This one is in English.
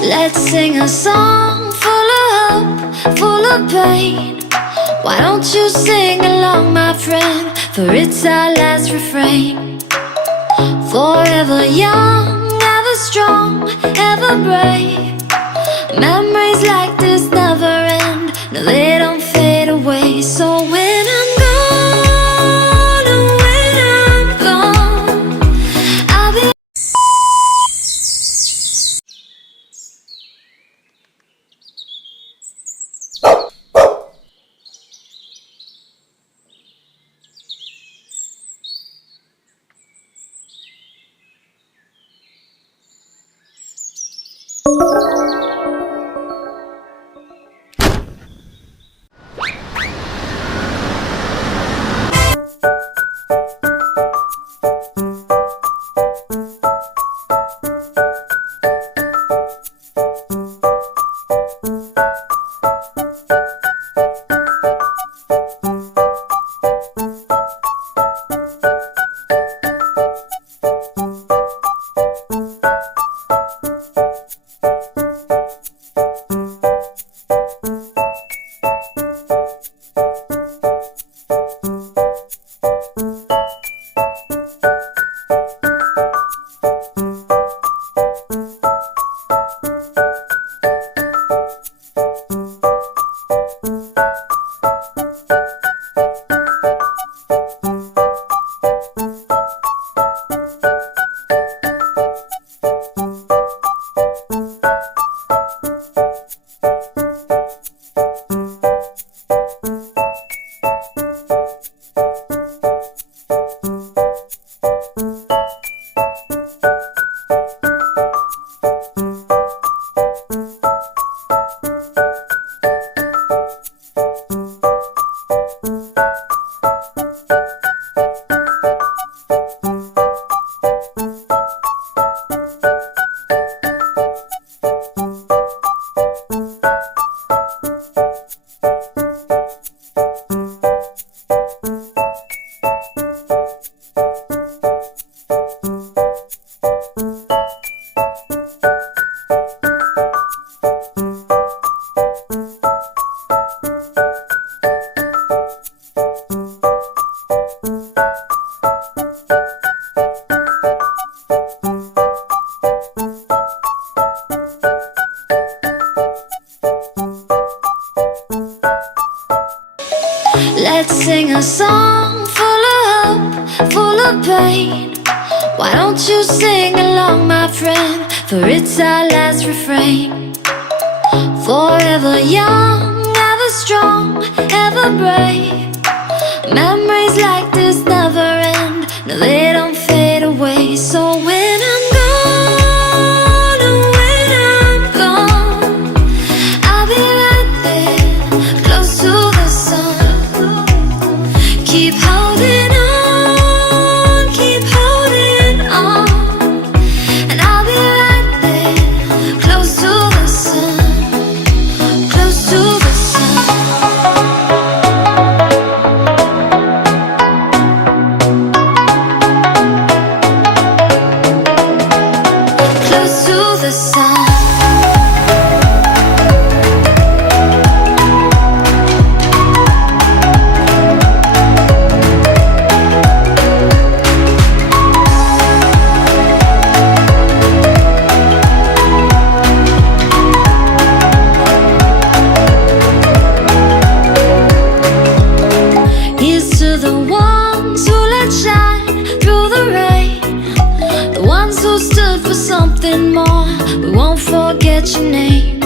Let's sing a song full of hope, full of pain. Why don't you sing along, my friend? For it's our last refrain. Forever young, ever strong, ever brave. Memories like this never end. No, they don't fade away. So when I'm gone, oh, when I'm gone, I'll be Let's sing a song full of hope, full of pain. Why don't you sing along, my friend? For it's our last refrain. Forever young, ever strong, ever brave. Memories like this never end. No, they don't fade away. So when I'm gone, oh, when I'm gone, I'll be right there, close to the sun. Keep holding on, keep holding on, and I'll be right there, close to the sun, close to the sun. Close to the sun. Here's to the ones who let shine through the rain, the ones who stood for something more. We won't forget your name.